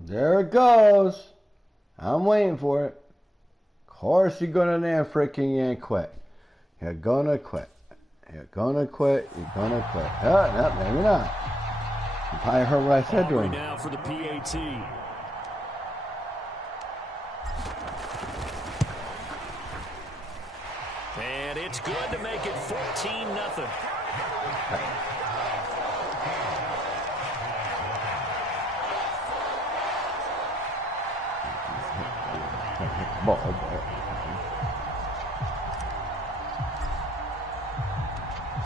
There it goes. I'm waiting for it. Of course you're gonna damn freaking quit. You're gonna quit. You're gonna quit. You're gonna quit. No, maybe not. You probably heard what I said to him. Now for the PAT. And it's good to make it 14-0.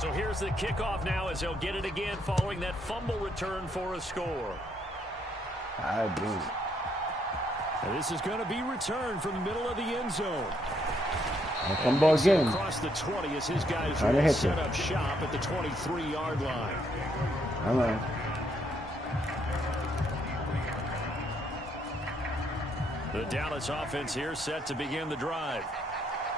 So here's the kickoff now as they'll get it again following that fumble return for a score. I do. And this is going to be returned from the middle of the end zone. Fumble again. Across the 20 as his guys really set up shop at the 23-yard line. All right. The Dallas offense here set to begin the drive.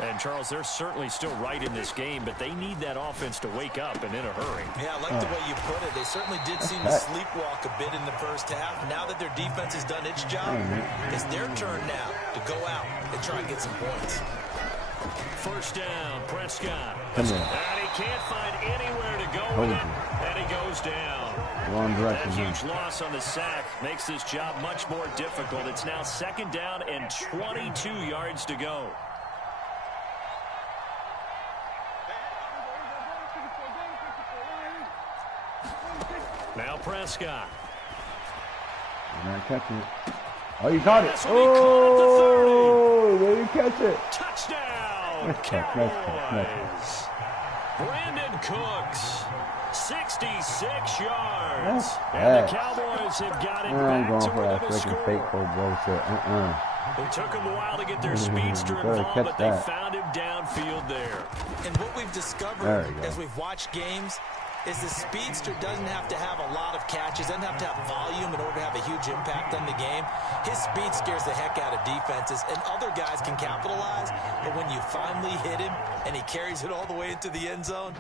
And, Charles, they're certainly still right in this game, but they need that offense to wake up and in a hurry. Yeah, I like the way you put it. They certainly did seem to sleepwalk a bit in the first half. Now that their defense has done its job, it's their turn now to go out and try and get some points. First down, Prescott. And he can't find anywhere to go with it, and he goes down. Wrong direction. That huge loss on the sack makes this job much more difficult. It's now second down and 22 yards to go. Now Prescott. You're not catching it. Oh, you caught it. Oh, where you catch it? Touchdown, Cowboys. Brandon Cooks, 66 yards. And the Cowboys have got it back to where they scored. Fake bullshit. It took them a while to get their speedster involved, but they found him downfield there. And what we've discovered as we've watched games is the speedster doesn't have to have a lot of catches, doesn't have to have volume in order to have a huge impact on the game. His speed scares the heck out of defenses, and other guys can capitalize, but when you finally hit him and he carries it all the way into the end zone,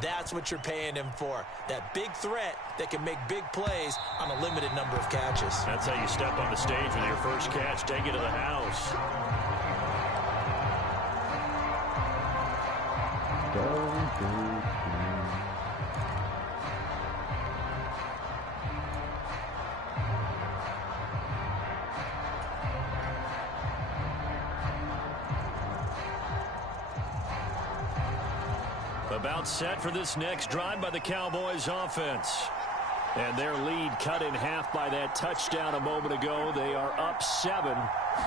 that's what you're paying him for. That big threat that can make big plays on a limited number of catches. That's how you step on the stage with your first catch, take it to the house. About set for this next drive by the Cowboys offense. And their lead cut in half by that touchdown a moment ago. They are up 7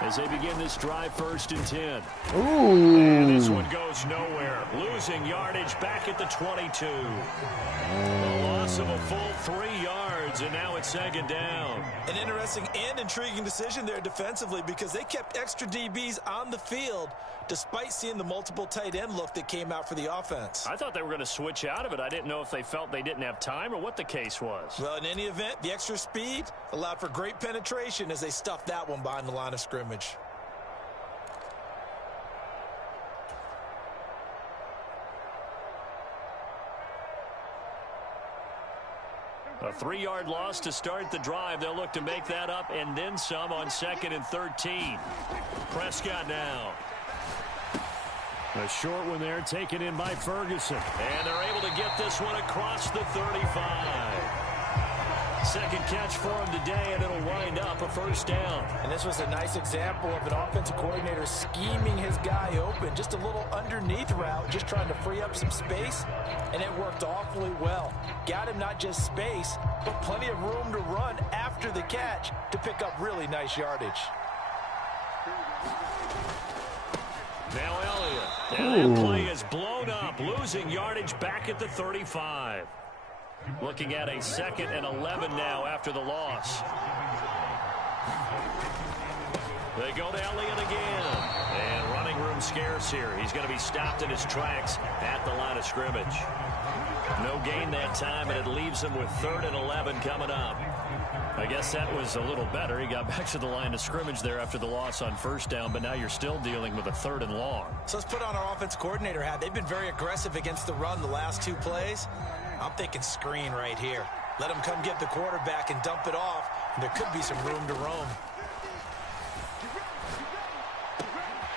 as they begin this drive 1st and 10. Ooh. And this one goes nowhere. Losing yardage back at the 22. A loss of a full 3 yards, and now it's second down. An interesting and intriguing decision there defensively because they kept extra DBs on the field despite seeing the multiple tight end look that came out for the offense. I thought they were going to switch out of it. I didn't know if they felt they didn't have time or what the case was. Well, in any event, the extra speed allowed for great penetration as they stuffed that one behind the line of scrimmage. A 3-yard loss to start the drive. They'll look to make that up and then some on 2nd and 13. Prescott now. A short one there taken in by Ferguson. And they're able to get this one across the 35. Second catch for him today, and it'll wind up a first down. And this was a nice example of an offensive coordinator scheming his guy open. Just a little underneath route, just trying to free up some space, and it worked awfully well. Got him not just space, but plenty of room to run after the catch to pick up really nice yardage. Now Elliott. And that play is blown up, losing yardage back at the 35. Looking at a 2nd and 11 now after the loss. They go to Elliott again. And running room scarce here. He's going to be stopped in his tracks at the line of scrimmage. No gain that time, and it leaves him with 3rd and 11 coming up. I guess that was a little better. He got back to the line of scrimmage there after the loss on first down, but now you're still dealing with a 3rd and long. So let's put on our offense coordinator hat. They've been very aggressive against the run the last 2 plays. I'm thinking screen right here. Let him come get the quarterback and dump it off There could be some room to roam.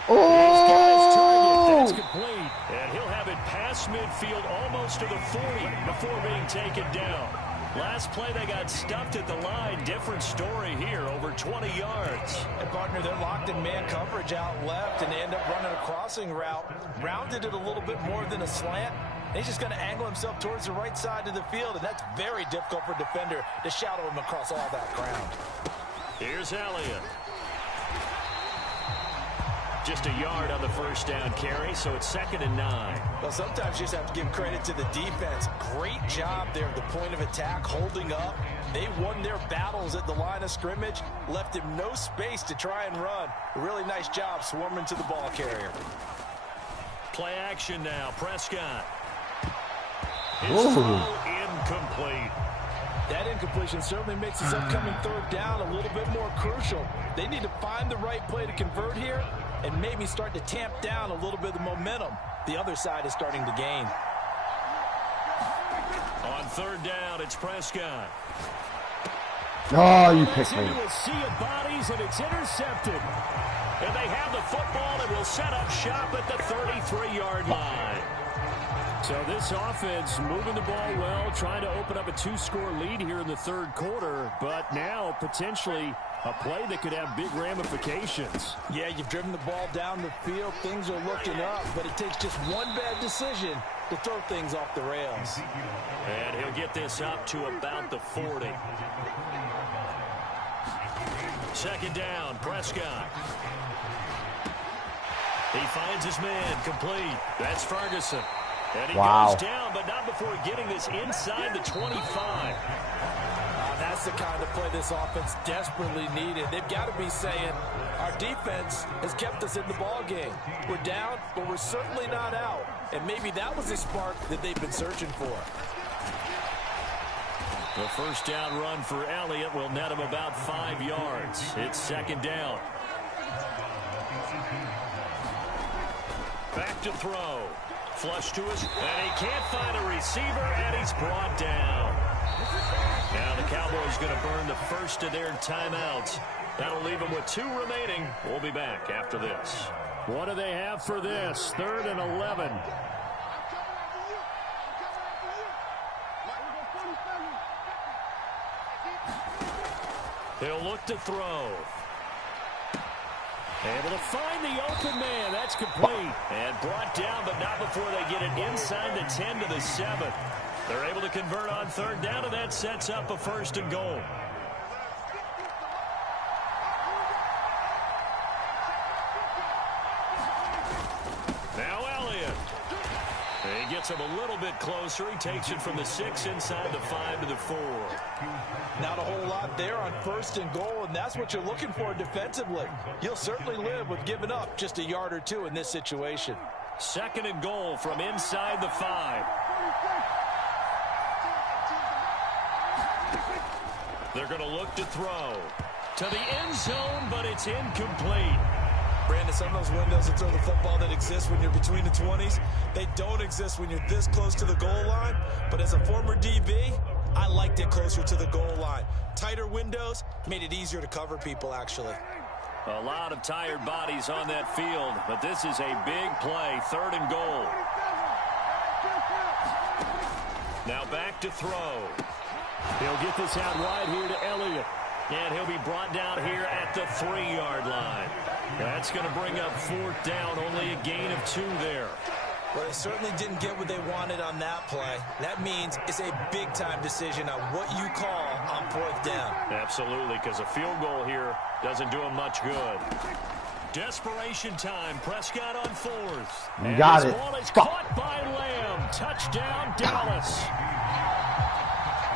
Oh! That's complete. And he'll have it past midfield almost to the 40 before being taken down. Last play, they got stuffed at the line. Different story here, over 20 yards. And, partner, they're locked in man coverage out left, and they end up running a crossing route. Rounded it a little bit more than a slant. And he's just going to angle himself towards the right side of the field, and that's very difficult for a defender to shadow him across all that ground. Here's Elliott. Just a yard on the first down carry, so it's 2nd and 9. Well, sometimes you just have to give credit to the defense. Great job there at the point of attack, holding up. They won their battles at the line of scrimmage, left him no space to try and run. A really nice job swarming to the ball carrier. Play action now, Prescott. His throw incomplete. That incompletion certainly makes this upcoming 3rd down a little bit more crucial. They need to find the right play to convert here and maybe start to tamp down a little bit of the momentum the other side is starting to gain. On 3rd down, it's Prescott. Oh, you picked me. Into a sea of bodies, and it's intercepted. And they have the football and will set up shop at the 33-yard line. So this offense moving the ball well, trying to open up a 2-score lead here in the 3rd quarter, but now potentially a play that could have big ramifications. Yeah, you've driven the ball down the field. Things are looking up, but it takes just one bad decision to throw things off the rails. And he'll get this up to about the 40. 2nd down, Prescott. He finds his man, complete. That's Ferguson. And he goes down, but not before getting this inside the 25. That's the kind of play this offense desperately needed. They've got to be saying, our defense has kept us in the ball game. We're down, but we're certainly not out. And maybe that was the spark that they've been searching for. The first down run for Elliott will net him about 5 yards. It's 2nd down. Back to throw. Flush to his, and he can't find a receiver, and he's brought down. Now the Cowboys going to burn the first of their timeouts. That'll leave them with 2 remaining. We'll be back after this. What do they have for this? 3rd and 11. He'll look to throw. Able to find the open man. That's complete. And brought down, but not before they get it inside the 10 to the 7. They're able to convert on 3rd down, and that sets up a 1st and goal. Now Elliott. He gets him a little bit closer. He takes it from the 6 inside the 5 to the 4. Not a whole lot there on 1st and goal, and that's what you're looking for defensively. You'll certainly live with giving up just a yard or 2 in this situation. 2nd and goal from inside the 5. They're going to look to throw to the end zone, but it's incomplete. Brandon, some of those windows to throw the football that exist when you're between the 20s, they don't exist when you're this close to the goal line. But as a former DB, I liked it closer to the goal line. Tighter windows made it easier to cover people, actually. A lot of tired bodies on that field, but this is a big play, 3rd and goal. Now back to throw. He'll get this out wide here to Elliott. And he'll be brought down here at the 3-yard line. That's going to bring up 4th down, only a gain of 2 there. Well, they certainly didn't get what they wanted on that play. That means it's a big-time decision on what you call on 4th down. Absolutely, because a field goal here doesn't do him much good. Desperation time. Prescott on 4th. You got it. Ball is caught by Lamb. Touchdown, Dallas.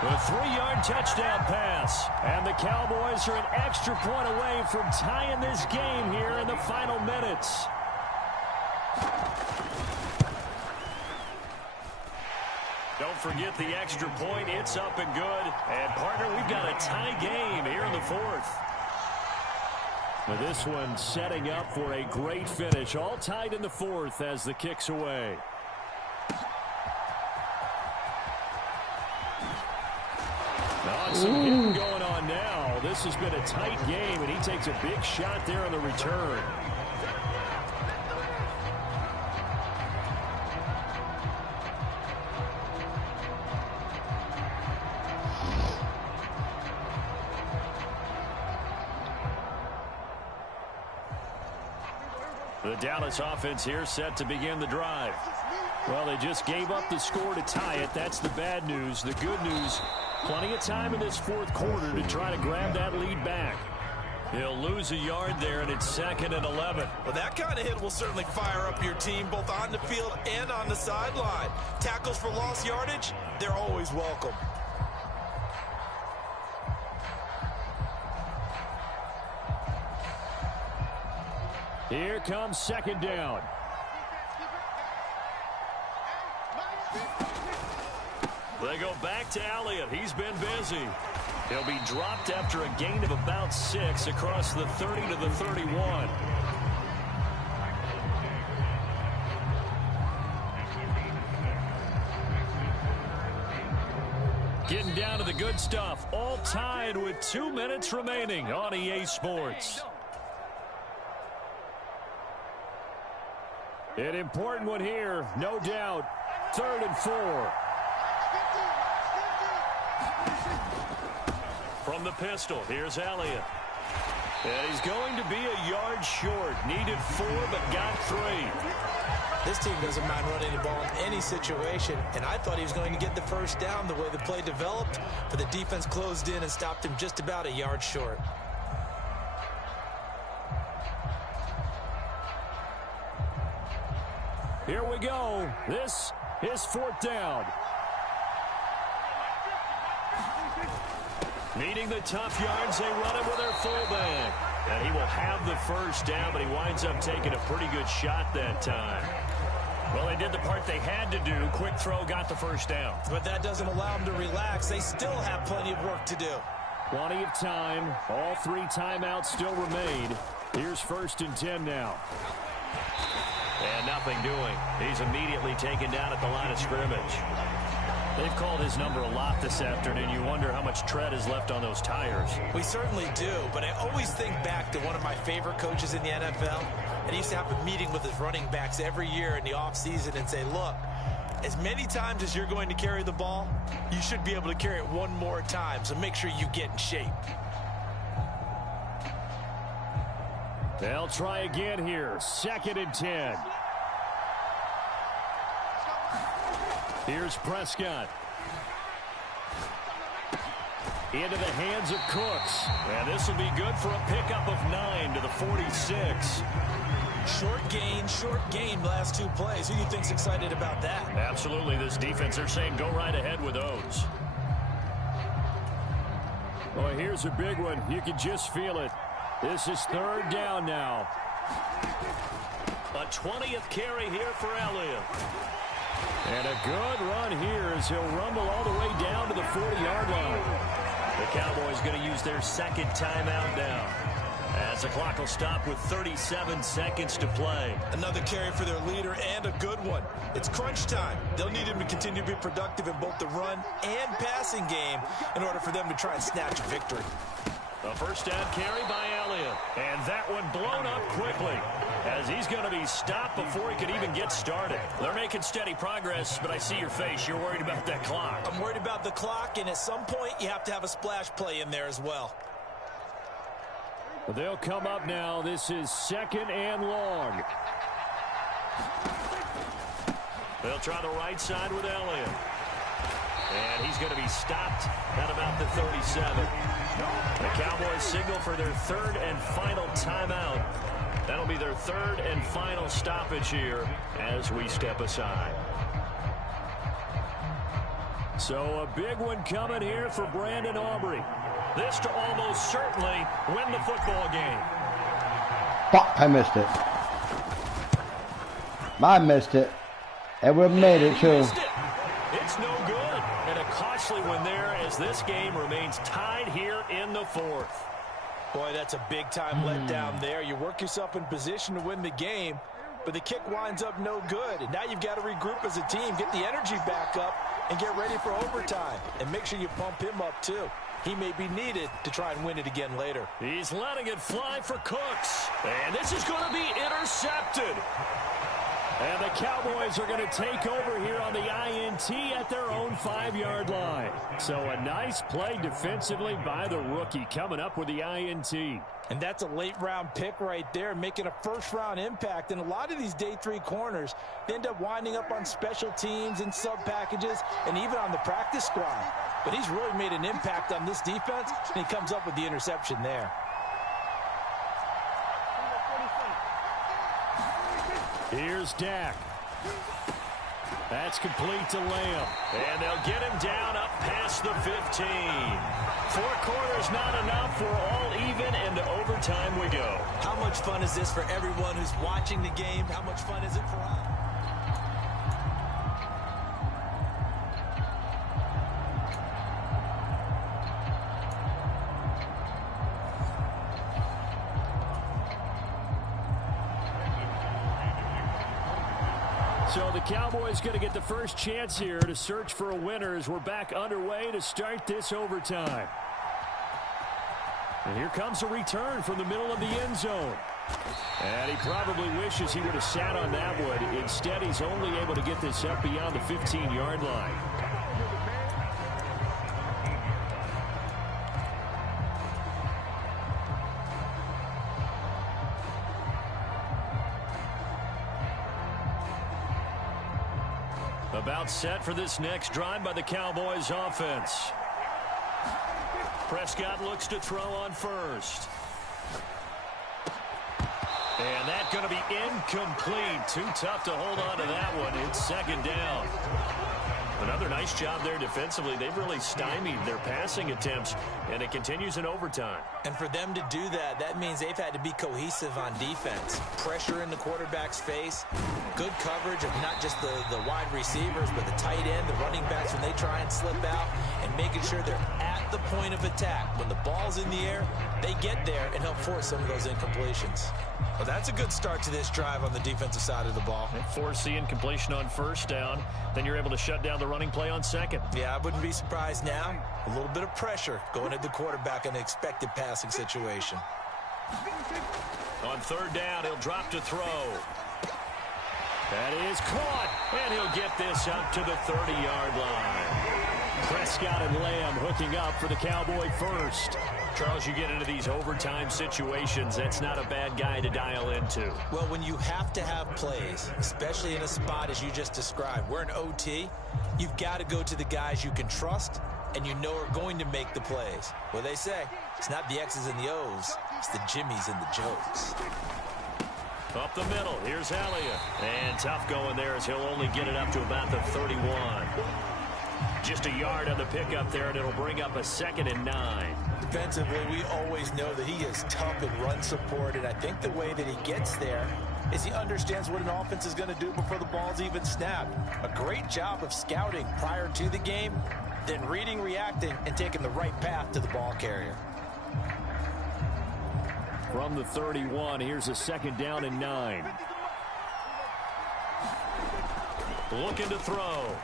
The 3-yard touchdown pass. And the Cowboys are an extra point away from tying this game here in the final minutes. Don't forget the extra point. It's up and good. And, partner, we've got a tie game here in the 4th. Well, this one setting up for a great finish. All tied in the 4th as the kick's away. Some hitting going on now. this has been a tight game, and he takes a big shot there on the return. The Dallas offense here set to begin the drive. Well, they just gave up the score to tie it. That's the bad news. The good news, plenty of time in this fourth quarter to try to grab that lead back. He'll lose a yard there, and it's 2nd and 11. Well, that kind of hit will certainly fire up your team, both on the field and on the sideline. Tackles for lost yardage, they're always welcome. Here comes 2nd down. They go back to Elliott. He's been busy. He'll be dropped after a gain of about 6 across the 30 to the 31. Getting down to the good stuff. All tied with 2 minutes remaining on EA Sports. An important one here, no doubt. 3rd and 4. From the pistol, here's Elliott. And he's going to be a yard short. Needed 4, but got 3. This team doesn't mind running the ball in any situation, and I thought he was going to get the first down the way the play developed, but the defense closed in and stopped him just about a yard short. Here we go. This is 4th down. Needing the tough yards, they run it with their fullback. And he will have the first down, but he winds up taking a pretty good shot that time. Well, they did the part they had to do. Quick throw, got the first down. But that doesn't allow them to relax. They still have plenty of work to do. Plenty of time. All 3 timeouts still remain. Here's 1st and 10 now. And nothing doing. He's immediately taken down at the line of scrimmage. They've called his number a lot this afternoon. You wonder how much tread is left on those tires. We certainly do, but I always think back to one of my favorite coaches in the NFL. And he used to have a meeting with his running backs every year in the offseason and say, look, as many times as you're going to carry the ball, you should be able to carry it one more time, so make sure you get in shape. They'll try again here. 2nd and 10. Here's Prescott. Into the hands of Cooks. And this will be good for a pickup of 9 to the 46. Short gain last 2 plays. Who do you think's excited about that? Absolutely. This defense, they're saying go right ahead with those. Oh, here's a big one. You can just feel it. This is 3rd down now. A 20th carry here for Elliott. And a good run here as he'll rumble all the way down to the 40-yard line. The Cowboys going to use their 2nd timeout now, as the clock will stop with 37 seconds to play. Another carry for their leader, and a good one. It's crunch time. They'll need him to continue to be productive in both the run and passing game in order for them to try and snatch a victory. A first down carry by Elliott. And that one blown up quickly, as he's going to be stopped before he could even get started. They're making steady progress, but I see your face. You're worried about that clock. I'm worried about the clock, and at some point you have to have a splash play in there as well. They'll come up now. This is 2nd and long. They'll try the right side with Elliott. And he's going to be stopped at about the 37. The Cowboys signal for their 3rd and final timeout. That'll be their 3rd and final stoppage here as we step aside. So a big one coming here for Brandon Aubrey. This to almost certainly win the football game. Fuck, I missed it. I missed it. And we made it too. It's no good. And a costly one there as this game remains tied here in the 4th. Boy, that's a big-time letdown there. You work yourself in position to win the game, but the kick winds up no good. And now you've got to regroup as a team, get the energy back up, and get ready for overtime. And make sure you pump him up, too. he may be needed to try and win it again later. He's letting it fly for Cooks. And this is going to be intercepted. And the Cowboys are going to take over here on the INT at their own 5-yard line. So a nice play defensively by the rookie coming up with the INT. And that's a late-round pick right there, making a first-round impact. And a lot of these day 3 corners, they end up winding up on special teams and sub-packages and even on the practice squad. But he's really made an impact on this defense, and he comes up with the interception there. Here's Dak. That's complete to Lamb. And they'll get him down up past the 15. 4 quarters not enough. We're all even, and to overtime we go. How much fun is this for everyone who's watching the game? How much fun is it for us? So the Cowboys going to get the first chance here to search for a winner as we're back underway to start this overtime. And here comes a return from the middle of the end zone. And he probably wishes he would have sat on that one. Instead, he's only able to get this up beyond the 15-yard line. About set for this next drive by the Cowboys offense. Prescott looks to throw on first. And that's going to be incomplete. Too tough to hold on to that one. It's second down. Another nice job there defensively. They've really stymied their passing attempts, and it continues in overtime. And for them to do that, that means they've had to be cohesive on defense. Pressure in the quarterback's face, good coverage of not just the wide receivers, but the tight end, the running backs when they try and slip out, and making sure they're at the point of attack. When the ball's in the air, they get there and help force some of those incompletions. Well, that's a good start to this drive on the defensive side of the ball. Force the incompletion on first down. Then you're able to shut down the running play on second. Yeah, I wouldn't be surprised now. A little bit of pressure going at the quarterback in an expected passing situation. On third down, he'll drop to throw. That is caught, and he'll get this up to the 30-yard line. Prescott and Lamb hooking up for the Cowboy first. Charles, you get into these overtime situations, that's not a bad guy to dial into. Well, when you have to have plays, especially in a spot as you just described, we're in OT, you've got to go to the guys you can trust and you know are going to make the plays. Well, they say it's not the X's and the O's, it's the Jimmies and the Joes. Up the middle, here's Elliott. And tough going there as he'll only get it up to about the 31. Just a yard on the pickup there, and it'll bring up a 2nd and 9. Defensively, we always know that he is tough in run support, and I think the way that he gets there is he understands what an offense is going to do before the ball's even snapped. A great job of scouting prior to the game, then reading, reacting, and taking the right path to the ball carrier. From the 31, here's a 2nd down and 9. Looking to throw.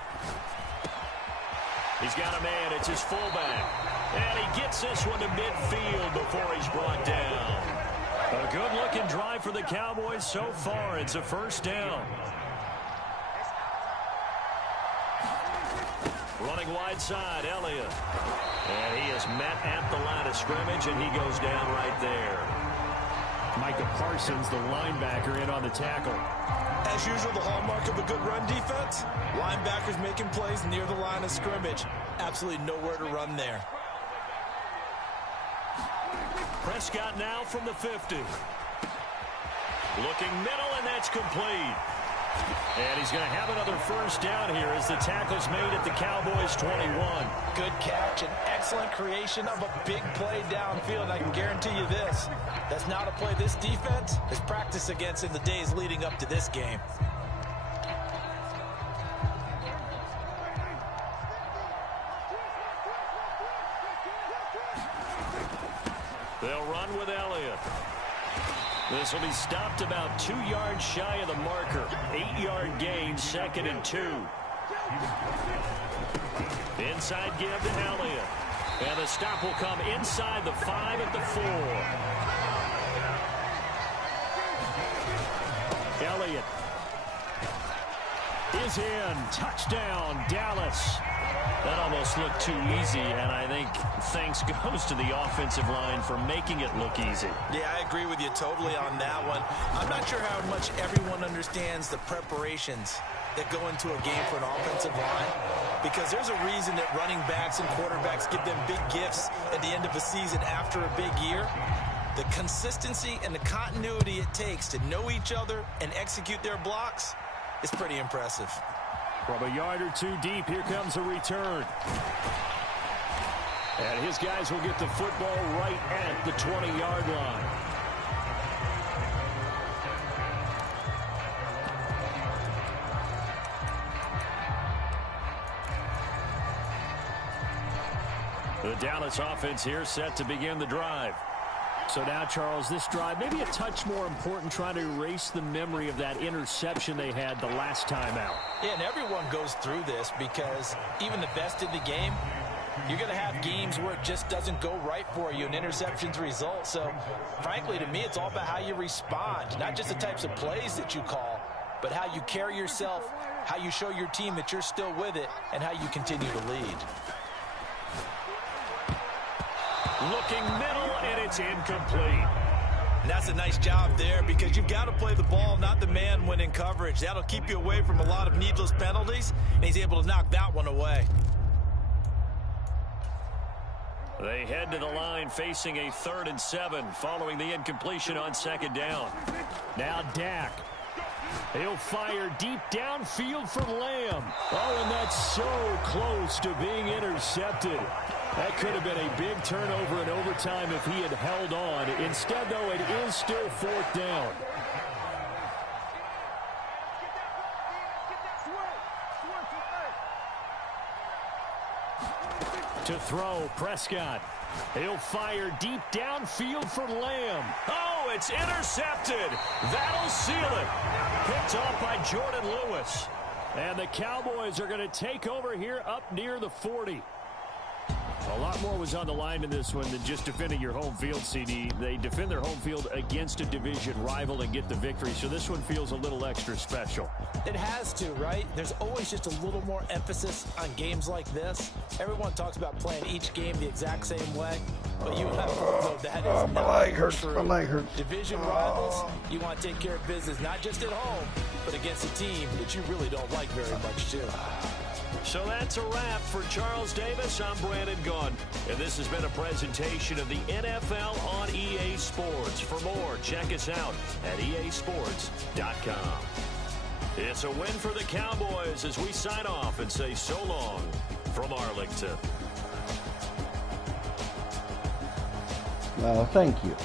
He's got a man. It's his fullback. And he gets this one to midfield before he's brought down. A good-looking drive for the Cowboys so far. It's a first down. Running wide side, Elliott. And he is met at the line of scrimmage, and he goes down right there. Micah Parsons, the linebacker, in on the tackle. As usual, the hallmark of a good run defense, linebackers making plays near the line of scrimmage. Absolutely nowhere to run there. Prescott now from the 50. Looking middle, and that's complete. And he's going to have another first down here as the tackle's made at the Cowboys' 21. Good catch and excellent creation of a big play downfield. I can guarantee you this. That's not a play this defense has practiced against in the days leading up to this game. They'll run with Elliott. This will be stopped about 2 yards shy of the marker. 8-yard gain, 2nd and 2. Inside give to Elliott. And the stop will come inside the 5 at the 4. Elliott is in. Touchdown, Dallas. That almost looked too easy, and I think thanks goes to the offensive line for making it look easy. Yeah, I agree with you totally on that one. I'm not sure how much everyone understands the preparations that go into a game for an offensive line, because there's a reason that running backs and quarterbacks give them big gifts at the end of a season after a big year. The consistency and the continuity it takes to know each other and execute their blocks is pretty impressive. From a yard or two deep, here comes a return. And his guys will get the football right at the 20-yard line. The Dallas offense here set to begin the drive. So now, Charles, this drive maybe a touch more important, trying to erase the memory of that interception they had the last time out. Yeah, and everyone goes through this because even the best in the game, you're going to have games where it just doesn't go right for you, and interceptions result. So, frankly, to me, it's all about how you respond, not just the types of plays that you call, but how you carry yourself, how you show your team that you're still with it, and how you continue to lead. Looking middle, and it's incomplete. And that's a nice job there, because you've got to play the ball, not the man when in coverage. That'll keep you away from a lot of needless penalties, and he's able to knock that one away. They head to the line facing a 3rd and 7 following the incompletion on 2nd down. Now Dak. He'll fire deep downfield for Lamb. Oh, and that's so close to being intercepted. That could have been a big turnover in overtime if he had held on. Instead, though, it is still 4th down. To throw, Prescott. He'll fire deep downfield for Lamb. Oh, it's intercepted. That'll seal it. Picked off by Jordan Lewis. And the Cowboys are going to take over here up near the 40. A lot more was on the line in this one than just defending your home field, CD. They defend their home field against a division rival and get the victory, so this one feels a little extra special. It has to, right? There's always just a little more emphasis on games like this. Everyone talks about playing each game the exact same way, but you and I both know that is not true. My leg hurts. Division rivals, you want to take care of business, not just at home, but against a team that you really don't like very much, too. So that's a wrap for Charles Davis. I'm Brandon Gunn, and this has been a presentation of the NFL on EA Sports. For more, check us out at easports.com. It's a win for the Cowboys as we sign off and say so long from Arlington. Well, thank you.